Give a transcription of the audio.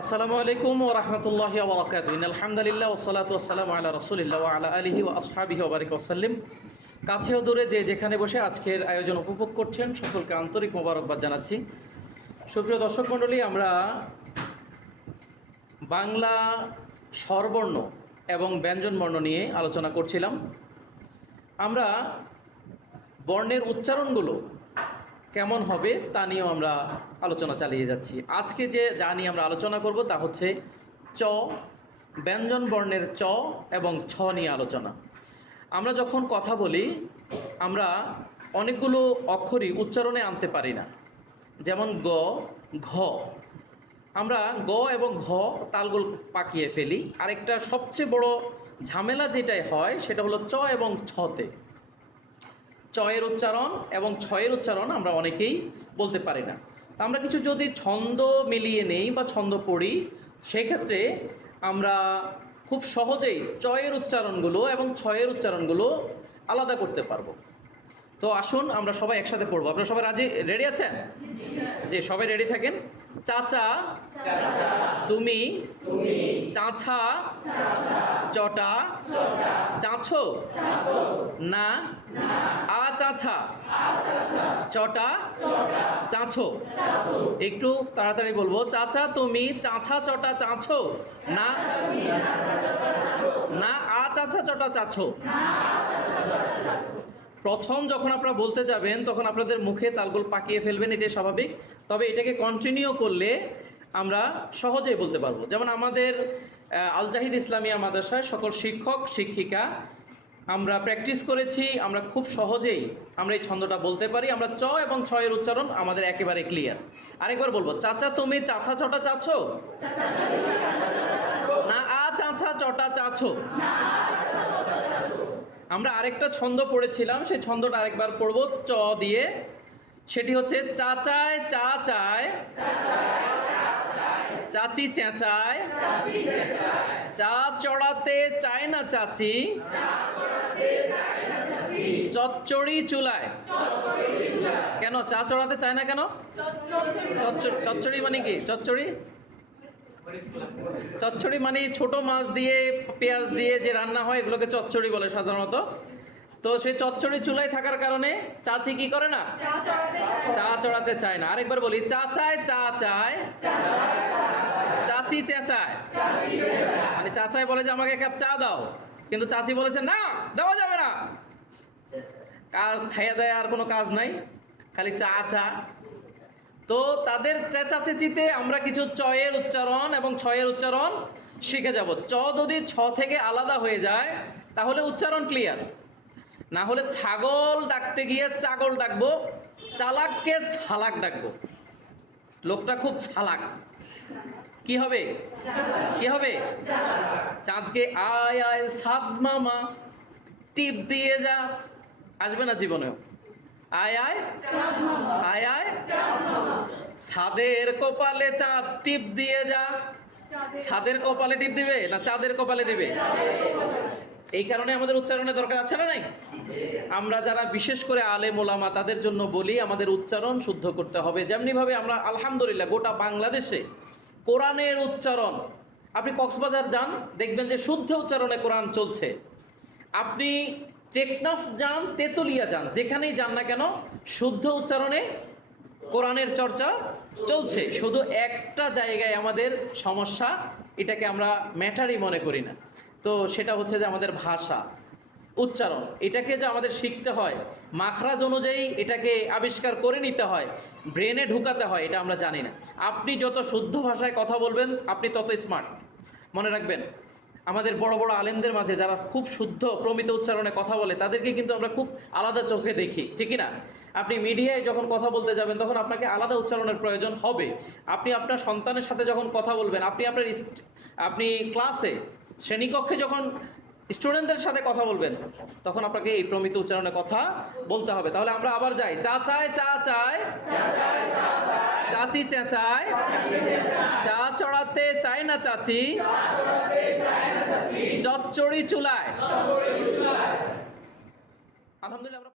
আসসালামু আলাইকুম ওয়া রাহমাতুল্লাহি ওয়া বারাকাতুহু। ইন্নাল হামদালিল্লাহ ওয়াস সালাতু ওয়াস সালামু আলা রাসূলিল্লাহ ওয়া আলা আলিহি ওয়া আসহাবিহি ওয়া বারিক ওয়া সাল্লিম। কাছে ও দূরে যে যেখানে বসে আজকের আয়োজন উপভোগ করছেন সকলকে আন্তরিক মোবারকবাদ জানাচ্ছি। সুপ্রিয় দর্শক মণ্ডলী, আমরা বাংলা স্বরবর্ণ এবং ব্যঞ্জনবর্ণ নিয়ে আলোচনা করছিলাম। আমরা বর্ণের উচ্চারণগুলো কেমন হবে তা নিয়েও আমরা আলোচনা চালিয়ে যাচ্ছি। আজকে যা নিয়ে আমরা আলোচনা করব তা হচ্ছে চ, ব্যঞ্জন বর্ণের চ এবং ছ নিয়ে আলোচনা। আমরা যখন কথা বলি আমরা অনেকগুলো অক্ষরই উচ্চারণে আনতে পারি না, যেমন গ, ঘ। আমরা গ এবং ঘ তালগোল পাকিয়ে ফেলি। আরেকটা সবচেয়ে বড় ঝামেলা যেটাই হয় সেটা হলো চ এবং ছতে। চয়ের উচ্চারণ এবং ছয়ের উচ্চারণ আমরা অনেকেই বলতে পারি না। তা আমরা কিছু যদি ছন্দ মিলিয়ে নেই বা ছন্দ পড়ি, সেক্ষেত্রে আমরা খুব সহজেই চয়ের উচ্চারণগুলো এবং ছয়ের উচ্চারণগুলো আলাদা করতে পারবো। তো আসুন আমরা সবাই একসাথে পড়বো। আপনারা সবাই রেডি আছেন? যে সবাই রেডি থাকেন। চাচা, তুমি, চাছা, চটা, চাছো, না, আ চাছা, চটা, চাছো। একটু তাড়াতাড়ি বলবো। চাচা, তুমি, চাছা, চটা, চাছো, না, না, আ চাছা, চটা, চাছো। প্রথম যখন আপনারা বলতে যাবেন তখন আপনাদের মুখে তালগোল পাকিয়ে ফেলবেন, এটাই স্বাভাবিক। তবে এটাকে কন্টিনিউ করলে আমরা সহজেই বলতে পারবো। যেমন আমাদের আল জাহিদ ইসলামিয়া মাদ্রাসায় সকল শিক্ষক শিক্ষিকা আমরা প্র্যাকটিস করেছি, আমরা খুব সহজেই আমরা এই ছন্দটা বলতে পারি। আমরা চ এবং ছয়ের উচ্চারণ আমাদের একেবারে ক্লিয়ার। আরেকবার বলবো। চাচা, তুমি, চাছা, চটা, চাছো, না, আ চাছা, চটা, চাছো। আমরা আরেকটা ছন্দ পড়েছিলাম, সেই ছন্দটা আরেকবার পড়বো চ দিয়ে। সেটি হচ্ছে চাচায় চা চায়, চাচি চেঁচায়, চা চড়াতে চায় না চাচি, চচ্চড়ি চুলায়। কেন চা চড়াতে চায় না কেন? চচ্চড়ি মানে কি? চচ্চড়ি মানে ছোট মাছ দিয়ে পেঁয়াজ দিয়ে যে রান্না হয় এগুলোকে চচ্চড়ি বলে সাধারণত। তো সেই চচ্চড়ি চুলায় থাকার কারণে চাচি কি করে না? চা চড়াতে চায় না। আরেকবার বলি। চাচায় চা চায়, চাচি চেঁচায়। মানে চাচাই বলে যে আমাকে এক কাপ চা দাও, কিন্তু চাচি বলেছে না, দেওয়া যাবে না। খাইয়া দেয় আর কোনো কাজ নাই, খালি চা চা। তো তাদের চেঁচাচেচিতে আমরা কিছু চয়ের উচ্চারণ এবং ছয়ের উচ্চারণ শিখে যাব। চ যদি ছ থেকে আলাদা হয়ে যায় তাহলে উচ্চারণ ক্লিয়ার। না হলে ছাগল ডাকতে গিয়ে চাগল ডাকবো, চালাককে ছালাক ডাকবো। লোকটা খুব ছালাক, কি হবে? কি হবে? চাঁদকে আয় আয় সাদ মামা, টিপ দিয়ে যা। আসবে না জীবনেও। আয় আয়, আয় আয়, ছাদের কপালে চাঁদ টিপ দিয়ে যা। ছাদের কপালে টিপ দিবে না চাঁদের কপালে দিবে? এই কারণে আমাদের উচ্চারণের দরকার আছে না নাই? আমরা যারা বিশেষ করে আলেম ওলামা তাদের জন্য বলি আমাদের উচ্চারণ শুদ্ধ করতে হবে। যেমনিভাবে আমরা আলহামদুলিল্লাহ গোটা বাংলাদেশে কোরআনের উচ্চারণ, আপনি কক্সবাজার যান দেখবেন যে শুদ্ধ উচ্চারণে কোরআন চলছে। আপনি টেকনাফ যান, তেতুলিয়া যান, যেখানেই যান না কেন শুদ্ধ উচ্চারণে কোরআনের চর্চা চলছে। শুধু একটা জায়গায় আমাদের সমস্যা, এটাকে আমরা ম্যাটারই মনে করি না। তো সেটা হচ্ছে যে আমাদের ভাষা, উচ্চারণ। এটাকে যে আমাদের শিখতে হয়, মাখরাজ অনুযায়ী এটাকে আবিষ্কার করে নিতে হয়, ব্রেনে ঢুকাতে হয়, এটা আমরা জানি না। আপনি যত শুদ্ধ ভাষায় কথা বলবেন আপনি তত স্মার্ট। মনে রাখবেন, আমাদের বড় বড় আলেমদের মাঝে যারা খুব শুদ্ধ প্রমিত উচ্চারণে কথা বলে তাদেরকে কিন্তু আমরা খুব আলাদা চোখে দেখি, ঠিকই না? আপনি মিডিয়ায় যখন কথা বলতে যাবেন তখন আপনাকে আলাদা উচ্চারণের প্রয়োজন হবে। আপনি আপনার সন্তানের সাথে যখন কথা বলবেন, আপনি ক্লাসে শ্রেণীকক্ষে যখন স্টুডেন্টদের সাথে কথা বলবেন তখন আপনাকে এই প্রমিত উচ্চারণে কথা বলতে হবে। তাহলে আমরা আবার যাই। চাচায় চা চায়, চাচি চেঁচায়, চা চড়াতে চায় না চাচি, চচ্চড়ি চুলায়। আলহামদুলিল্লাহ।